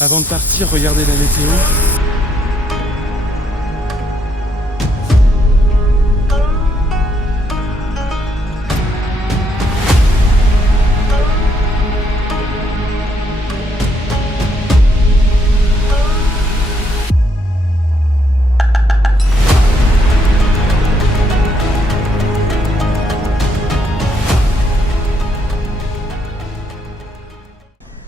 Avant de partir, regardez la météo.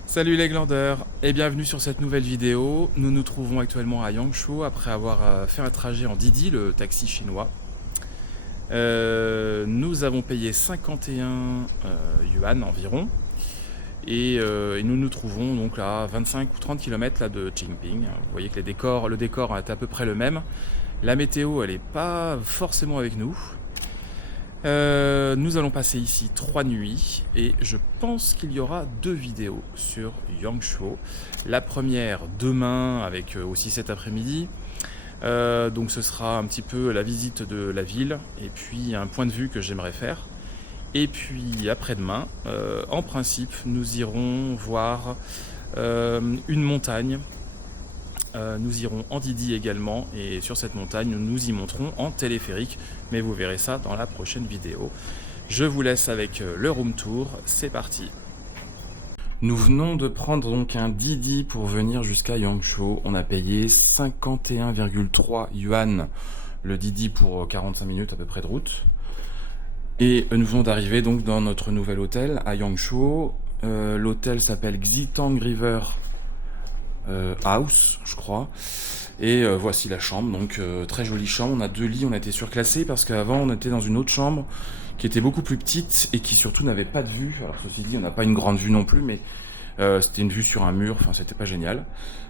Salut les glandeurs et bienvenue sur cette nouvelle vidéo. Nous nous trouvons actuellement à Yangshuo après avoir fait un trajet en Didi, le taxi chinois. Nous avons payé 51 yuan environ et nous nous trouvons donc à 25 ou 30 km là, de Jinping. Vous voyez que le décor est à peu près le même. La météo elle n'est pas forcément avec nous. Nous allons passer ici 3 nuits et je pense qu'il y aura 2 vidéos sur Yangshuo. La première demain avec aussi cet après-midi. Donc ce sera un petit peu la visite de la ville et puis un point de vue que j'aimerais faire. Et puis après-demain, en principe, nous irons voir une montagne. Nous irons en Didi également et sur cette montagne nous y monterons en téléphérique, mais vous verrez ça dans la prochaine vidéo. Je vous laisse avec le room tour, c'est parti. Nous venons de prendre donc un Didi pour venir jusqu'à Yangshuo. On a payé 51,3 yuan le Didi pour 45 minutes à peu près de route. Et nous venons d'arriver donc dans notre nouvel hôtel à Yangshuo. L'hôtel s'appelle Xitang River House, je crois. Et voici la chambre, donc très jolie chambre. On a 2 lits, on a été surclassé parce qu'avant on était dans une autre chambre qui était beaucoup plus petite et qui surtout n'avait pas de vue. Alors ceci dit, on n'a pas une grande vue non plus, mais c'était une vue sur un mur, enfin c'était pas génial.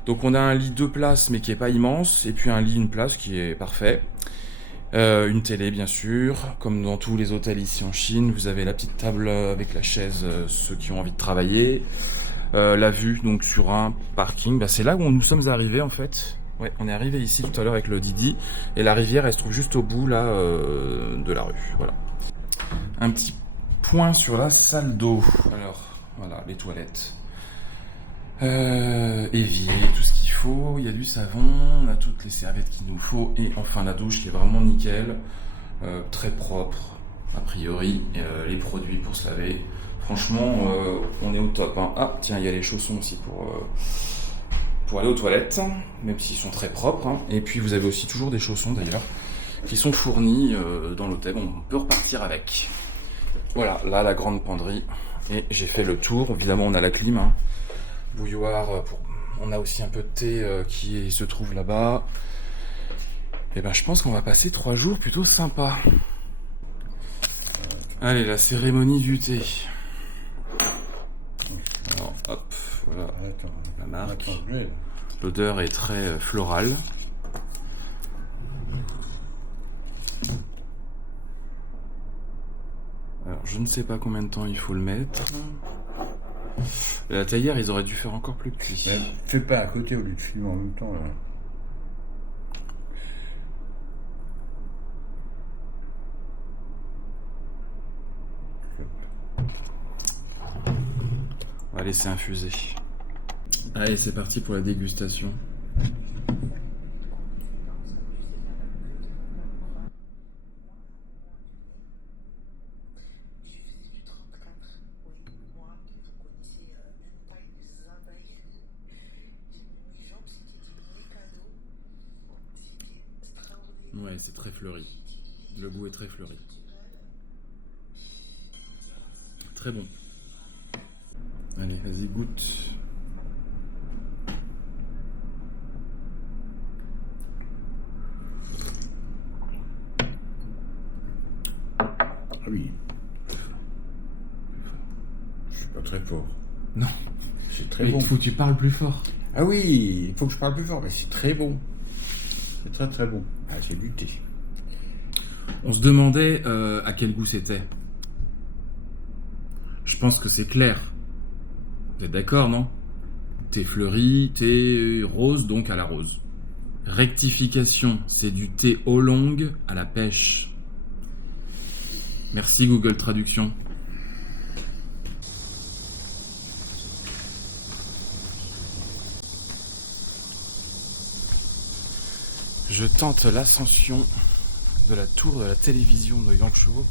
Donc on a un lit 2 places mais qui est pas immense, et puis un lit 1 place qui est parfait. Une télé bien sûr, comme dans tous les hôtels ici en Chine. Vous avez la petite table avec la chaise, ceux qui ont envie de travailler. La vue donc sur un parking, c'est là où nous sommes arrivés en fait. Ouais, on est arrivé ici tout à l'heure avec le Didi et la rivière elle se trouve juste au bout là de la rue. Voilà. Un petit point sur la salle d'eau. Alors voilà les toilettes, évier, tout ce qu'il faut. Il y a du savon, on a toutes les serviettes qu'il nous faut et enfin la douche qui est vraiment nickel, très propre a priori. Les produits pour se laver. Franchement, on est au top. Hein. Ah, tiens, il y a les chaussons aussi pour aller aux toilettes, même s'ils sont très propres. Hein. Et puis, vous avez aussi toujours des chaussons, d'ailleurs, qui sont fournis dans l'hôtel. On peut repartir avec. Voilà, là, la grande penderie. Et j'ai fait le tour. Évidemment, on a la clim. Hein. Bouilloire. On a aussi un peu de thé qui se trouve là-bas. Et ben, je pense qu'on va passer 3 jours plutôt sympas. Allez, la cérémonie du thé. Alors, hop, voilà la marque. L'odeur est très florale. Alors, je ne sais pas combien de temps il faut le mettre. La théière, ils auraient dû faire encore plus petit. Mais fais pas à côté au lieu de filmer en même temps. Là. On va laisser infuser. Allez, c'est parti pour la dégustation. Ouais, c'est très fleuri. Le goût est très fleuri. Très bon. Allez, vas-y, goûte. Ah oui. Je suis pas très fort. Non. C'est très Mais bon. il faut que tu parles plus fort. Ah oui, il faut que je parle plus fort, mais c'est très bon. C'est très très bon. Ah, c'est du thé. On se demandait à quel goût c'était. Je pense que c'est clair. Vous êtes d'accord, non? Thé fleuri, thé rose, donc à la rose. Rectification, c'est du thé oolong à la pêche. Merci Google Traduction. Je tente l'ascension de la tour de la télévision de Yangshuo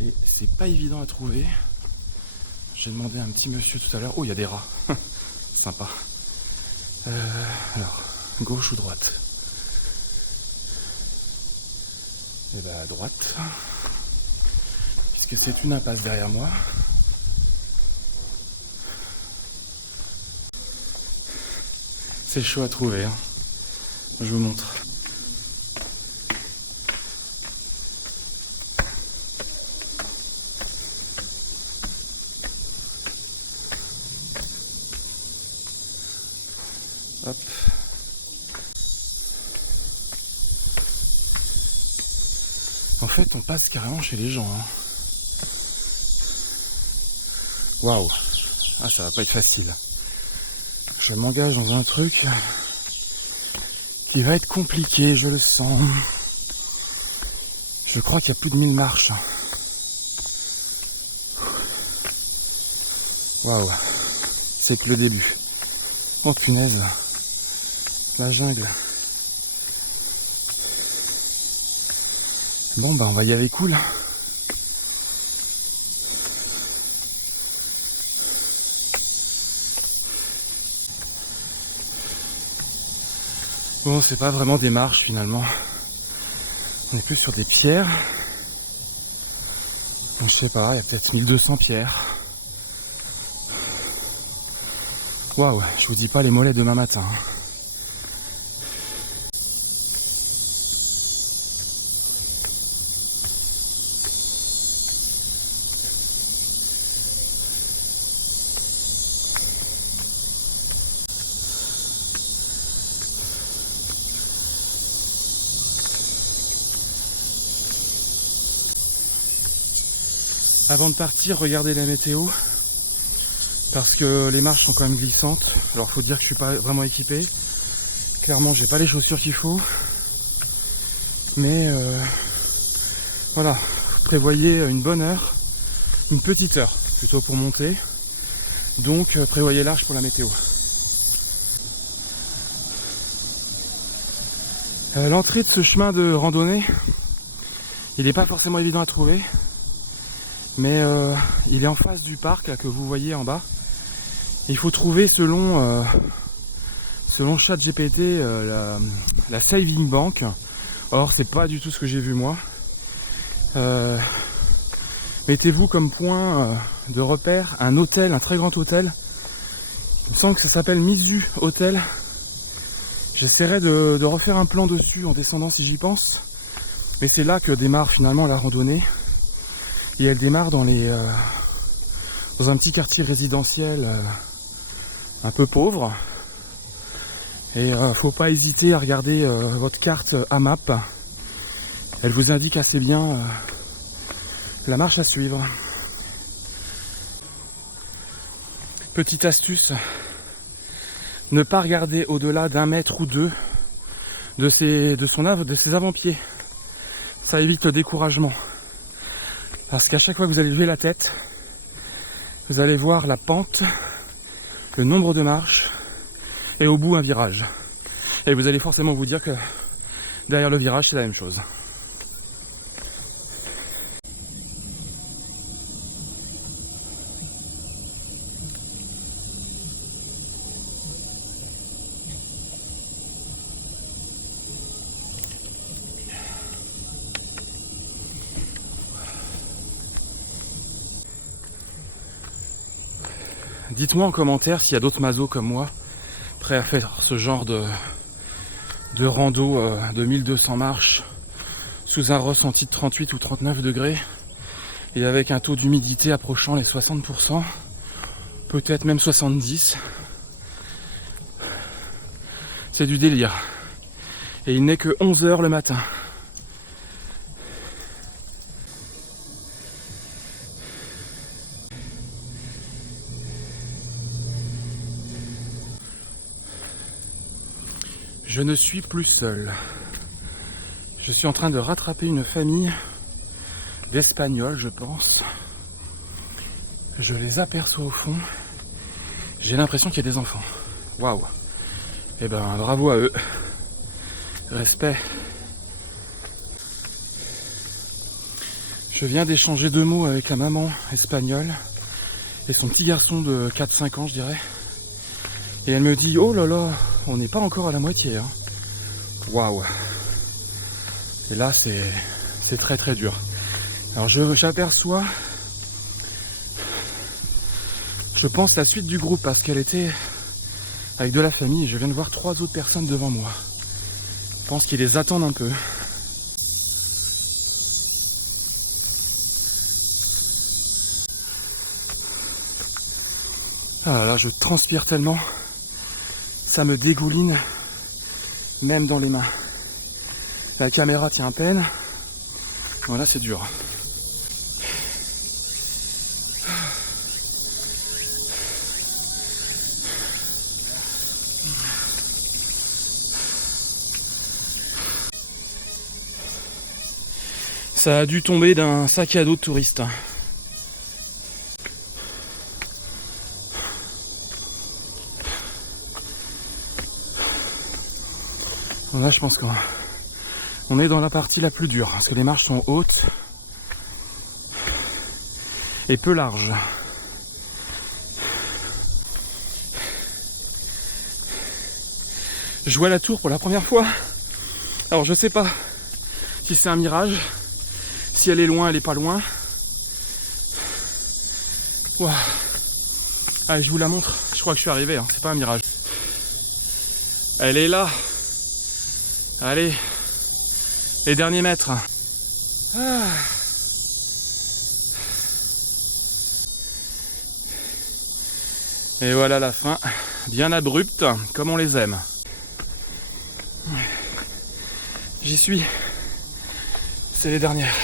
et c'est pas évident à trouver. J'ai demandé à un petit monsieur tout à l'heure. Oh, il y a des rats. Sympa. Alors, gauche ou droite? Et bah à droite. Puisque c'est une impasse derrière moi. C'est chaud à trouver, hein. Je vous montre. Hop. En fait, on passe carrément chez les gens, hein. Waouh. Ah, ça va pas être facile. Je m'engage dans un truc qui va être compliqué, je le sens. Je crois qu'il y a plus de 1000 marches. Waouh. C'est que le début. Oh punaise. La jungle. Bon bah on va y aller cool. Bon, c'est pas vraiment des marches finalement. On est plus sur des pierres. Donc, je sais pas, il y a peut-être 1200 pierres. Waouh, je vous dis pas les mollets demain matin. Avant de partir, regardez la météo. Parce que les marches sont quand même glissantes. Alors faut dire que je suis pas vraiment équipé. Clairement j'ai pas les chaussures qu'il faut. Mais voilà, prévoyez une bonne heure. Une petite heure plutôt pour monter. Donc prévoyez large pour la météo. L'entrée de ce chemin de randonnée, il n'est pas forcément évident à trouver. Mais il est en face du parc là, que vous voyez en bas. Il faut trouver selon ChatGPT la saving bank. Or c'est pas du tout ce que j'ai vu moi. Mettez-vous comme point de repère un hôtel, un très grand hôtel. Il me semble que ça s'appelle Mizu Hotel. J'essaierai de refaire un plan dessus en descendant si j'y pense. Mais c'est là que démarre finalement la randonnée. Et elle démarre dans un petit quartier résidentiel un peu pauvre. Et faut pas hésiter à regarder votre carte AMAP. Elle vous indique assez bien la marche à suivre. Petite astuce, ne pas regarder au-delà d'1 mètre ou 2 de ses avant-pieds. Ça évite le découragement. Parce qu'à chaque fois que vous allez lever la tête, vous allez voir la pente, le nombre de marches et au bout un virage. Et vous allez forcément vous dire que derrière le virage c'est la même chose. Dites-moi en commentaire s'il y a d'autres mazos comme moi prêts à faire ce genre de rando de 1200 marches sous un ressenti de 38 ou 39 degrés et avec un taux d'humidité approchant les 60%, peut-être même 70%. C'est du délire. Et il n'est que 11h le matin. Je ne suis plus seul. Je suis en train de rattraper une famille d'Espagnols, je pense. Je les aperçois au fond. J'ai l'impression qu'il y a des enfants. Waouh. Eh ben, bravo à eux. Respect. Je viens d'échanger 2 mots avec la maman espagnole et son petit garçon de 4-5 ans, je dirais. Et elle me dit, oh là là, on n'est pas encore à la moitié. Hein. Waouh. Et là, c'est très très dur. Alors j'aperçois, je pense, la suite du groupe parce qu'elle était avec de la famille et je viens de voir 3 autres personnes devant moi. Je pense qu'ils les attendent un peu. Ah là, je transpire tellement, ça me dégouline, même dans les mains. La caméra tient à peine. Voilà, c'est dur. Ça a dû tomber d'un sac à dos de touriste. Là, je pense qu'on est dans la partie la plus dure, parce que les marches sont hautes et peu larges. Je vois la tour pour la première fois. Alors je sais pas si c'est un mirage, si elle est loin, elle est pas loin. Wow. Allez, je vous la montre. Je crois que je suis arrivé, hein. C'est pas un mirage. Elle est là. Allez, les derniers mètres. Ah. Et voilà la fin, bien abrupte, comme on les aime. J'y suis. C'est les dernières.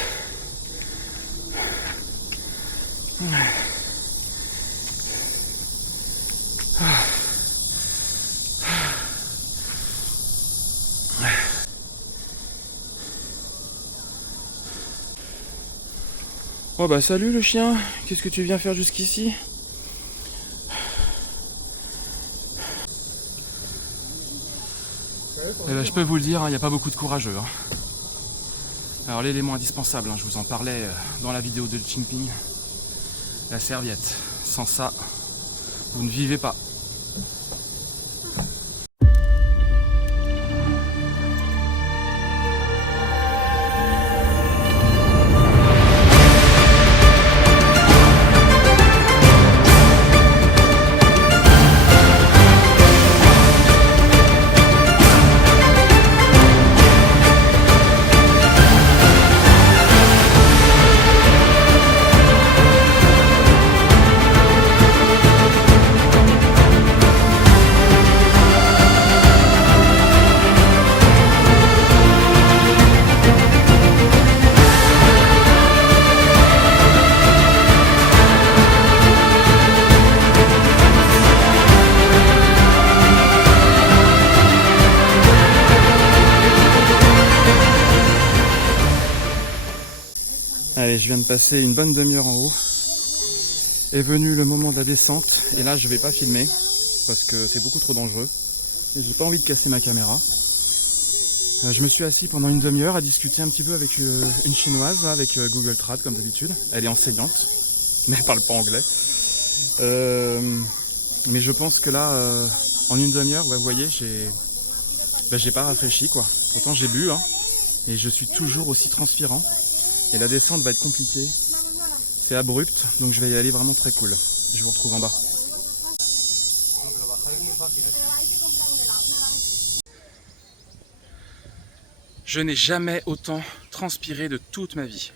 Oh bah salut le chien, qu'est-ce que tu viens faire jusqu'ici? Eh ben, je peux vous le dire, il n'y a pas beaucoup de courageux. Hein. Alors l'élément indispensable, je vous en parlais dans la vidéo de Jinping, la serviette. Sans ça, vous ne vivez pas. Allez, je viens de passer une bonne demi-heure en haut. Est venu le moment de la descente. Et là, je vais pas filmer parce que c'est beaucoup trop dangereux. Et j'ai pas envie de casser ma caméra. Je me suis assis pendant une demi-heure à discuter un petit peu avec une chinoise, avec Google Trad comme d'habitude. Elle est enseignante, mais elle parle pas anglais. Mais je pense que là, en une demi-heure, vous voyez, j'ai pas rafraîchi quoi. Pourtant j'ai bu, hein, et je suis toujours aussi transpirant. Et la descente va être compliquée. C'est abrupt, donc je vais y aller vraiment très cool. Je vous retrouve en bas. Je n'ai jamais autant transpiré de toute ma vie.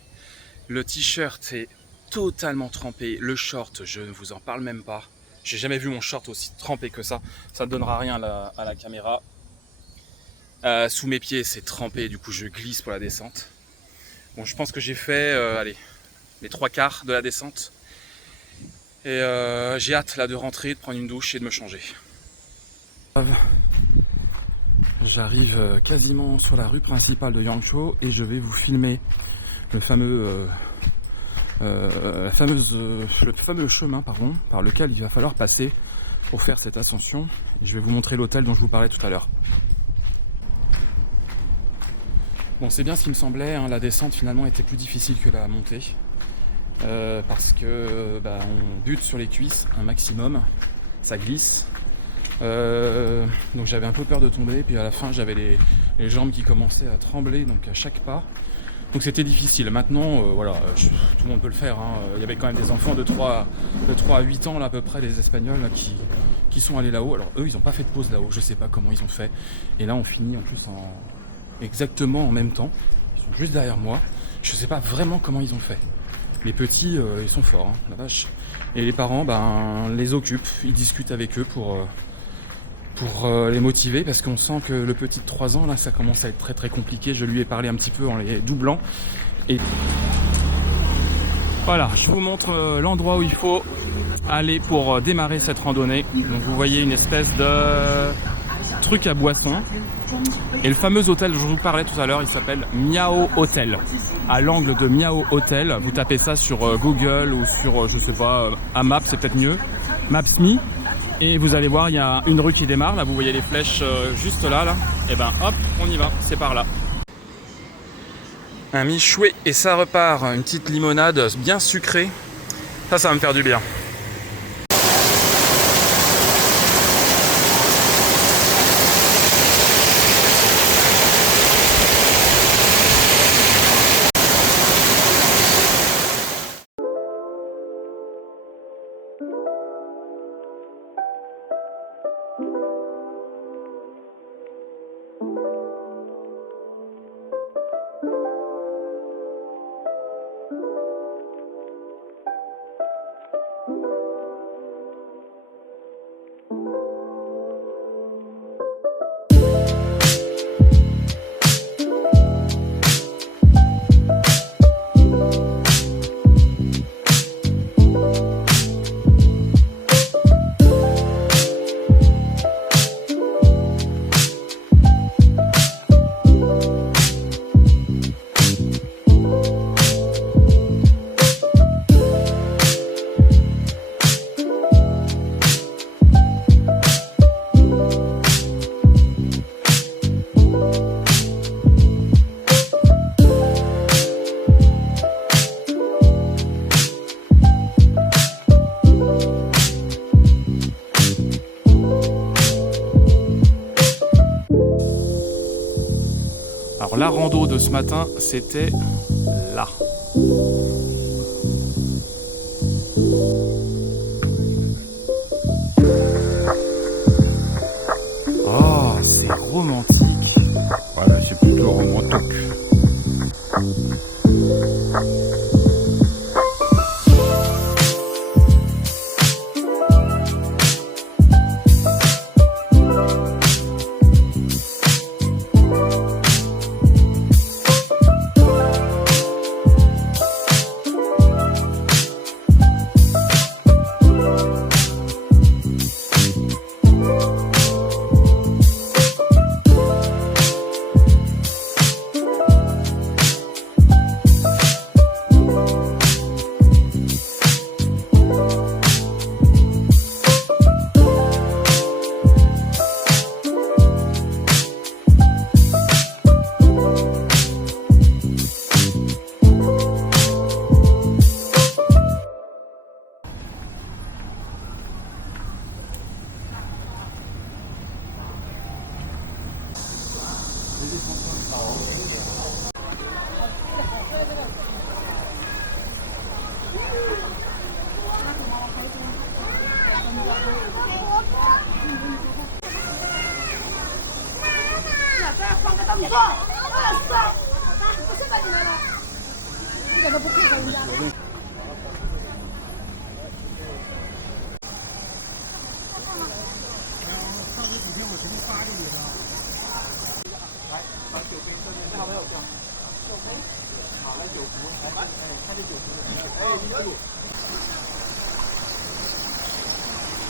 Le t-shirt est totalement trempé. Le short, je ne vous en parle même pas. J'ai jamais vu mon short aussi trempé que ça. Ça ne donnera rien à la caméra. Sous mes pieds, c'est trempé. Du coup, je glisse pour la descente. Bon, je pense que j'ai fait les 3/4 de la descente. Et j'ai hâte là de rentrer, de prendre une douche et de me changer. J'arrive quasiment sur la rue principale de Yangshuo et je vais vous filmer le fameux chemin par lequel il va falloir passer pour faire cette ascension. Et je vais vous montrer l'hôtel dont je vous parlais tout à l'heure. Bon, c'est bien ce qui me semblait, hein, la descente finalement était plus difficile que la montée. Parce que on bute sur les cuisses un maximum, ça glisse. Donc j'avais un peu peur de tomber, puis à la fin j'avais les jambes qui commençaient à trembler donc à chaque pas. Donc c'était difficile. Maintenant, tout le monde peut le faire. Hein. Il y avait quand même des enfants de 3 à 8 ans là, à peu près, des Espagnols là, qui sont allés là-haut. Alors eux, ils n'ont pas fait de pause là-haut. Je sais pas comment ils ont fait. Et là, on finit en plus exactement en même temps. Ils sont juste derrière moi. Je sais pas vraiment comment ils ont fait. Les petits, ils sont forts, hein, la vache. Et les parents, les occupent. Ils discutent avec eux pour les motiver, parce qu'on sent que le petit de 3 ans là, ça commence à être très très compliqué. Je lui ai parlé un petit peu en les doublant et voilà, je vous montre l'endroit où il faut aller pour démarrer cette randonnée. Donc vous voyez une espèce de truc à boisson et le fameux hôtel dont je vous parlais tout à l'heure, il s'appelle Miao Hotel, à l'angle de Miao Hotel. Vous tapez ça sur Google ou sur je sais pas, à Maps, c'est peut-être mieux, Maps.me. Et vous allez voir, il y a une rue qui démarre, là vous voyez les flèches juste là. Et ben hop, on y va, c'est par là. Un michoué et ça repart, une petite limonade bien sucrée. Ça va me faire du bien. Alors la rando de ce matin, c'était là. Oh, c'est romantique. Voilà, c'est plutôt romantique.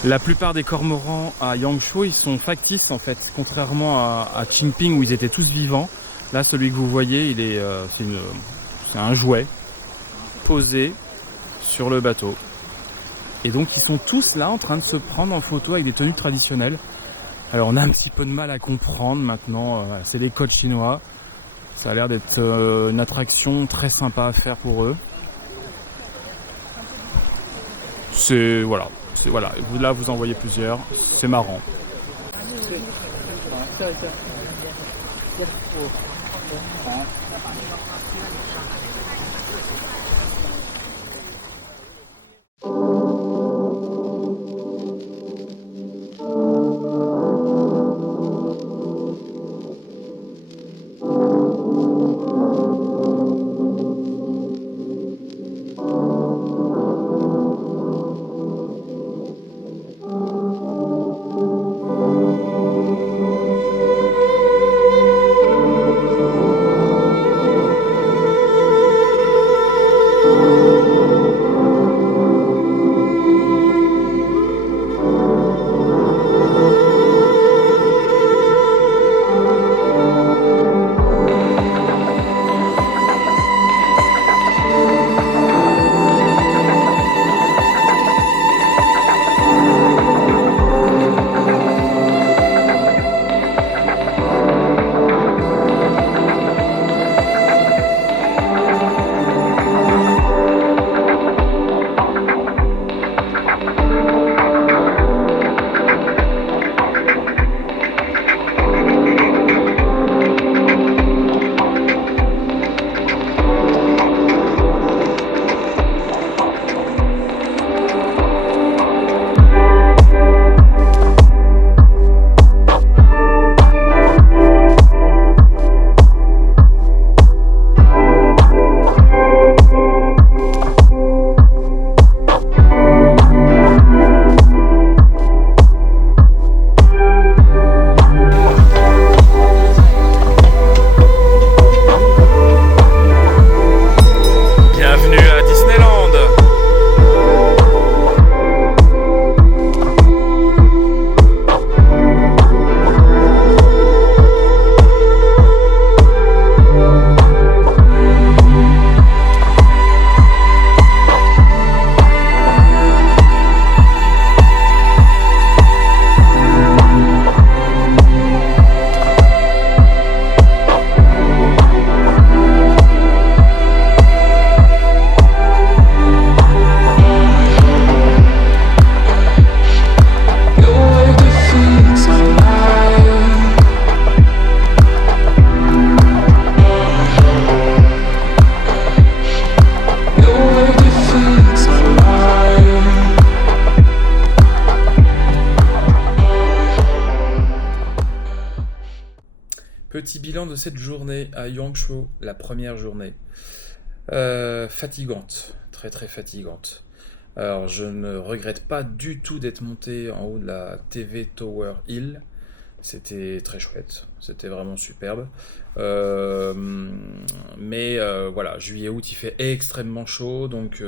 La plupart des cormorans à Yangshuo, ils sont factices en fait, contrairement à Qingping où ils étaient tous vivants. Là, celui que vous voyez, c'est un jouet posé sur le bateau. Et donc, ils sont tous là en train de se prendre en photo avec des tenues traditionnelles. Alors, on a un petit peu de mal à comprendre maintenant. C'est les codes chinois. Ça a l'air d'être une attraction très sympa à faire pour eux. Voilà. Là, vous en voyez plusieurs. C'est marrant. Petit bilan de cette journée à Yangshuo, la première journée. Fatigante, très très fatigante. Alors je ne regrette pas du tout d'être monté en haut de la TV Tower Hill. C'était très chouette, c'était vraiment superbe. Mais voilà, juillet-août il fait extrêmement chaud, donc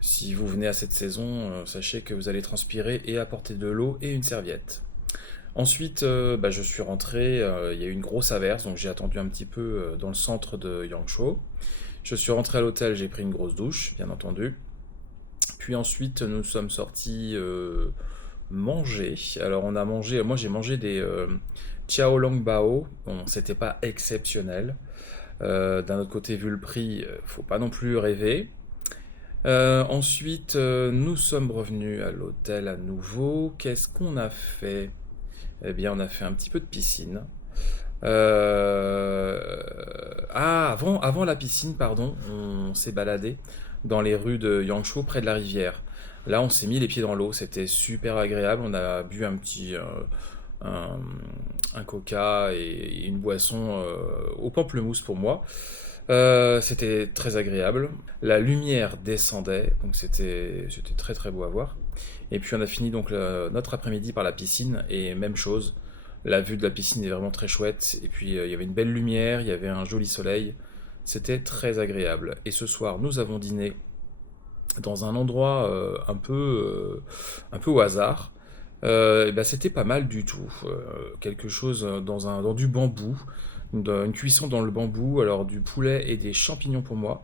si vous venez à cette saison, sachez que vous allez transpirer et apporter de l'eau et une serviette. Ensuite, je suis rentré, il y a eu une grosse averse, donc j'ai attendu un petit peu dans le centre de Yangshuo. Je suis rentré à l'hôtel, j'ai pris une grosse douche, bien entendu. Puis ensuite, nous sommes sortis manger. Alors on a mangé, moi j'ai mangé des Xiaolongbao. Bon, c'était pas exceptionnel. D'un autre côté, vu le prix, faut pas non plus rêver. Ensuite, nous sommes revenus à l'hôtel à nouveau. Qu'est-ce qu'on a fait? Eh bien, on a fait un petit peu de piscine. Avant la piscine, pardon, on s'est baladé dans les rues de Yangshuo, près de la rivière. Là, on s'est mis les pieds dans l'eau, c'était super agréable. On a bu un coca et une boisson au pamplemousse pour moi. C'était très agréable. La lumière descendait, donc c'était très très beau à voir. Et puis on a fini donc notre après-midi par la piscine, et même chose. La vue de la piscine est vraiment très chouette. Et puis il y avait une belle lumière, il y avait un joli soleil. C'était très agréable. Et ce soir, nous avons dîné dans un endroit un peu au hasard. C'était pas mal du tout. Quelque chose dans du bambou, une cuisson dans le bambou, alors du poulet et des champignons pour moi.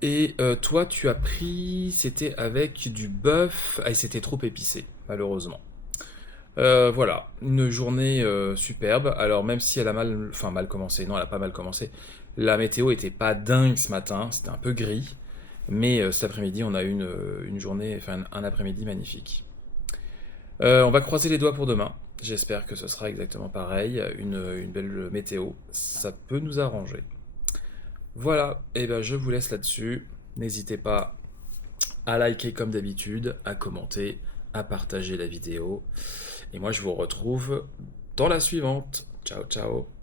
Et toi, tu as pris, c'était avec du bœuf, et c'était trop épicé, malheureusement. Voilà, une journée superbe. Alors même si elle a mal commencé, non, elle a pas mal commencé. La météo était pas dingue ce matin, c'était un peu gris. Mais cet après-midi, on a eu une journée, enfin un après-midi magnifique. On va croiser les doigts pour demain. J'espère que ce sera exactement pareil, une belle météo. Ça peut nous arranger. Voilà, et ben je vous laisse là-dessus. N'hésitez pas à liker comme d'habitude, à commenter, à partager la vidéo. Et moi, je vous retrouve dans la suivante. Ciao, ciao.